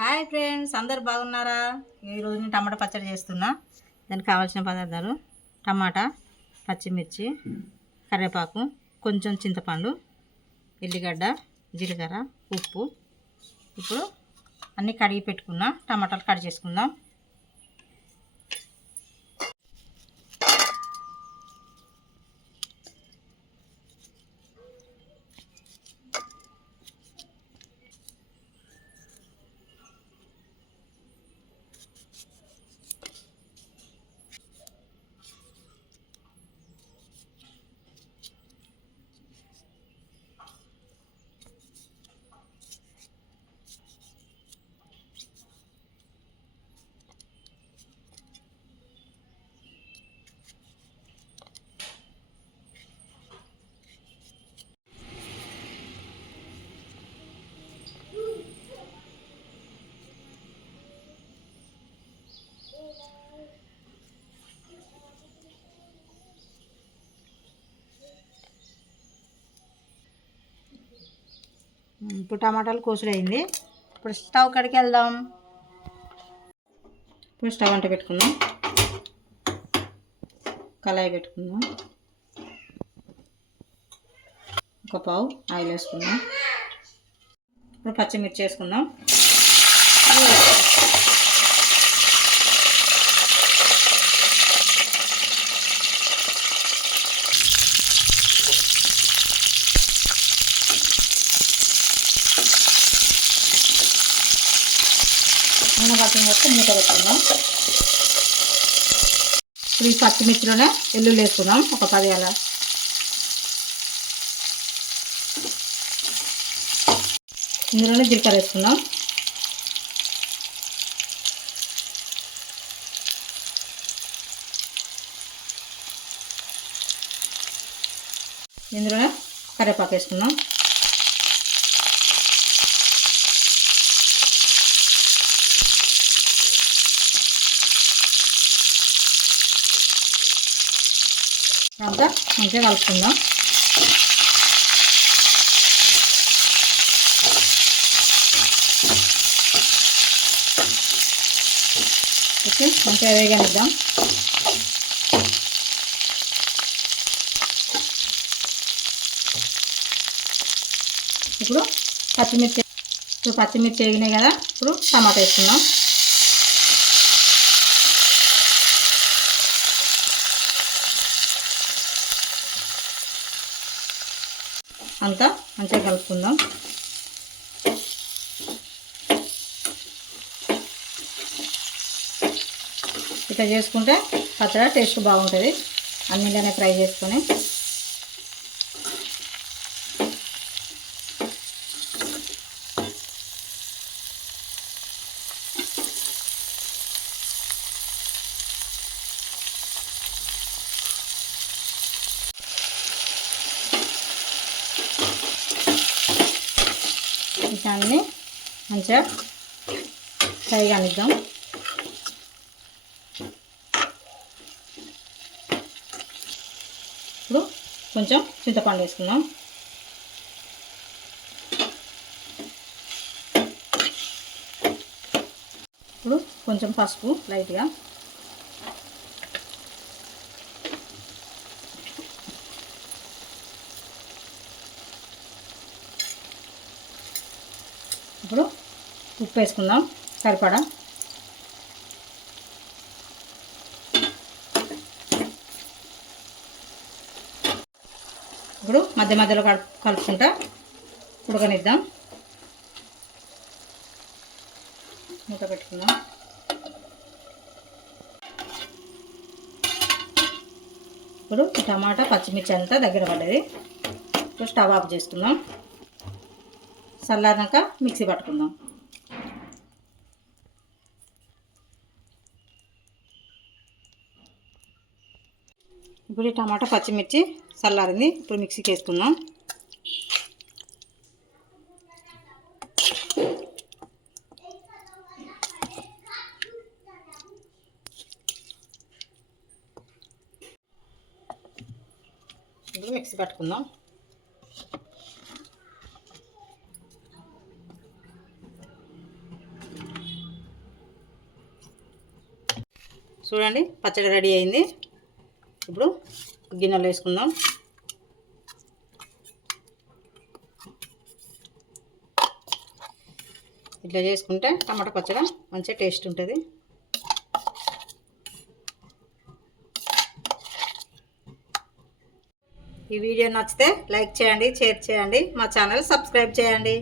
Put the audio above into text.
Hi friends అందరు బాగున్నారా? ఈరోజు నేను టమాటా పచ్చడి చేస్తున్నా. దానికి కావాల్సిన పదార్థాలు టమాటా పచ్చిమిర్చి కరివేపాకు కొంచెం చింతపండు ఎల్లిగడ్డ జీలకర్ర ఉప్పు. ఇప్పుడు అన్నీ కడిగి పెట్టుకున్నా టమాటాలు కట్ చేసుకుందాం. ఇప్పుడు టమాటాలు కోసుడైంది. ఇప్పుడు స్టవ్ కడికి వెళ్దాం. ఇప్పుడు స్టవ్ అంట పెట్టుకుందాం. కళాయి పెట్టుకుందాం. ఒక పావు ఆయిల్ వేసుకుందాం ఇప్పుడు పచ్చిమిర్చి వేసుకుందాం. నూనె పట్టిన వస్తే మూత పెట్టుకుందాం ఇప్పుడు ఈ పచ్చిమిర్చిలోనే వెల్లుల్లి వేసుకుందాం. ఒక పది అలా. ఇందులోనే జీలకర్ర వేసుకుందాం. ఇందులోనే కరివేపాకు వేసుకుందాం. అంతా మంచిగా కలుపుకుందాం. ఓకే మంచిగా వేగనిద్దాం. ఇప్పుడు పచ్చిమిర్చి ఇప్పుడు పచ్చిమిర్చి వేగినాయి కదా ఇప్పుడు టమాటా వేసుకుందాం. అంతా మంచిగా కలుపుకుందాం. ఇట్లా చేసుకుంటే పచ్చడి టేస్ట్ బాగుంటుంది. అన్నిలోనే ఫ్రై చేసుకొని. దాన్ని మంచిగా ఫ్రై కానిద్దాం ఇప్పుడు కొంచెం చింతపండు వేసుకుందాం. ఇప్పుడు కొంచెం పసుపు లైట్గా ఇప్పుడు ఉప్పు వేసుకుందాం సరిపడా? ఇప్పుడు మధ్య మధ్యలో కలుపు కలుపుకుంటా ఉడకనిద్దాం. మూత పెట్టుకుందాం. ఇప్పుడు టమాటా పచ్చిమిర్చి అంతా దగ్గర పడ్డది. ఇప్పుడు స్టవ్ ఆఫ్ చేసుకుందాం. చల్లారినాక మిక్సీ పట్టుకుందాం. ఇప్పుడు టమాటా పచ్చిమిర్చి చల్లారింది. ఇప్పుడు మిక్సీకి వేసుకుందాం. ఇప్పుడు మిక్సీ పట్టుకుందాం. చూడండి పచ్చడి రెడీ అయింది. ఇప్పుడు గిన్నెలో వేసుకుందాం. ఇట్లా చేసుకుంటే టమాటా పచ్చడి మంచిగా టేస్ట్ ఉంటుంది. ఈ వీడియో నచ్చితే లైక్ చేయండి షేర్ చేయండి మా ఛానల్ సబ్స్క్రైబ్ చేయండి.